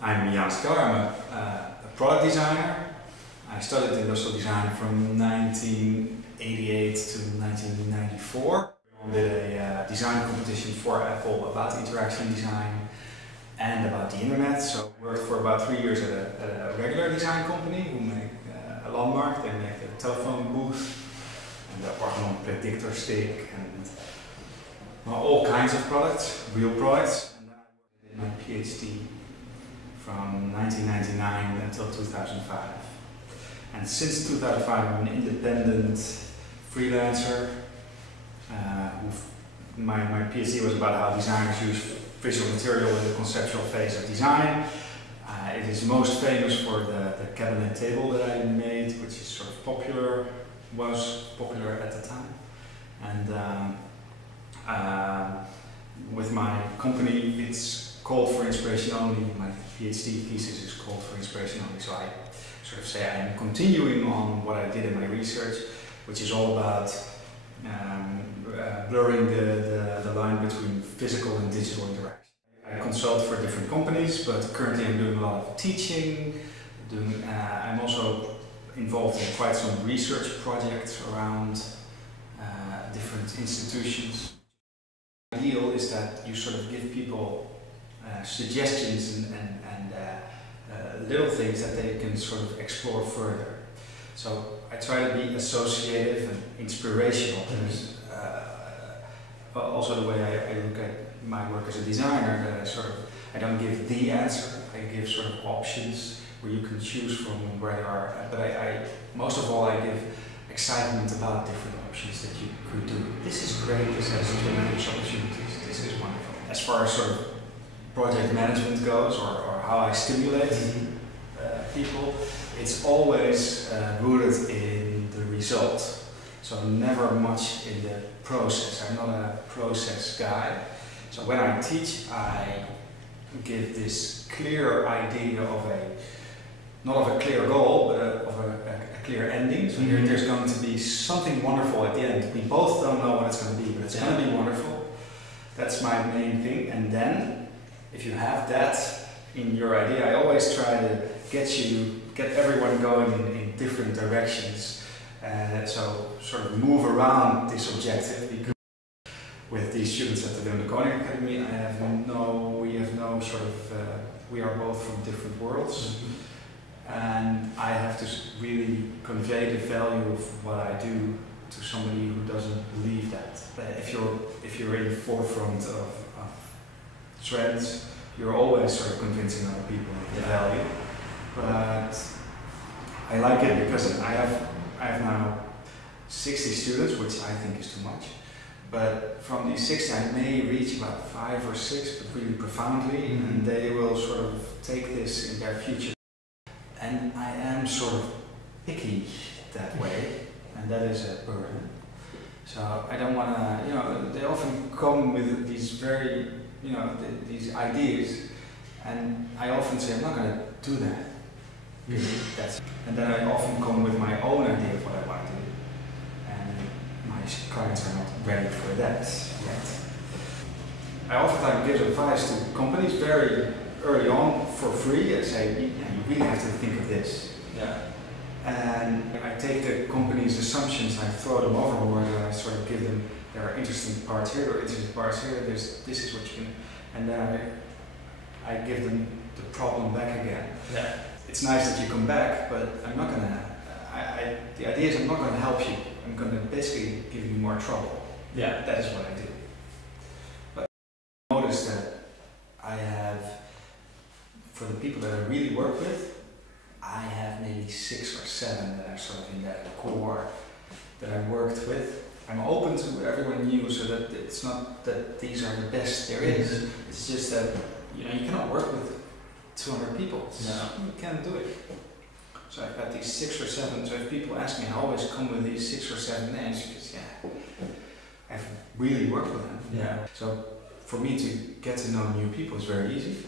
I'm Ianus Keller. I'm a product designer. I studied industrial design from 1988 to 1994. I did a design competition for Apple about interaction design and about the internet. So I worked for about 3 years at a regular design company who make a landmark. They make the telephone booth and the organon predictor stick and all kinds of products, real products. And then I did my PhD from 1999 until 2005. And since 2005 I'm an independent freelancer. My PhD was about how designers use visual material in the conceptual phase of design. It is most famous for the cabinet table that I made, which is sort of was popular at the time. And with my company, it's called For Inspiration Only. My PhD thesis is called For Inspiration Only. So I sort of say I am continuing on what I did in my research, which is all about blurring the line between physical and digital interaction. I consult for different companies, but currently I'm doing a lot of teaching. I'm also involved in quite some research projects around different institutions. The ideal is that you sort of give people suggestions and little things that they can sort of explore further. So I try to be associative and inspirational. Also the way I look at my work as a designer, that I don't give the answer, I give sort of options where you can choose from where there are, but most of all I give excitement about different options that you could do. This is great, this has tremendous opportunities, this is wonderful. As far as sort of project management goes, or how I stimulate people, it's always rooted in the result. So never much in the process. I'm not a process guy. So when I teach, I give this clear idea of not of a clear goal, but of a clear ending. So there's going to be something wonderful at the end. We both don't know what it's going to be, but it's going to be wonderful. That's my main thing. And then, if you have that in your idea, I always try to get everyone going in different directions. So sort of move around this objective. Because with these students at the Leufkens Academy, we are both from different worlds. And I have to really convey the value of what I do to somebody who doesn't believe that. If you're in the forefront of trends, you're always sort of convincing other people of the value. But I like it because I have now 60 students, which I think is too much. But from these 60 I may reach about 5 or 6, but really profoundly, and they will sort of take this in their future. And I am sort of picky that way, and that is a burden. So I don't want to, they often come with these very, these ideas, and I often say, I'm not going to do that. And then I often come with my own idea of what I want to do, and my clients are not ready for that yet. I oftentimes give advice to companies very early on for free. I say, you really have to think of this. And I take the company's assumptions, I throw them overboard, and I sort of give them, there are interesting parts here, there are interesting parts here, this is what you can, and then I give them the problem back again. It's nice that you come back, but I'm not gonna, the idea is I'm not gonna help you, I'm gonna basically give you more trouble. That is what I do. But I notice that I have, for the people that I really work with, I have maybe 6 or 7 that are sort of in that core that I worked with. I'm open to everyone new, so that it's not that these are the best there is. It's just that you cannot work with 200 people. You can't do it. So I've got these 6 or 7. So if people ask me, I always come with these 6 or 7 names because I've really worked with them. So for me to get to know new people is very easy.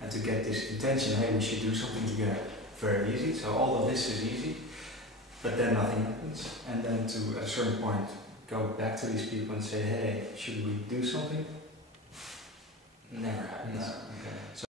And to get this intention, hey, we should do something together, very easy. So all of this is easy, but then nothing happens. And then to at a certain point go back to these people and say, hey, should we do something? Never happens. So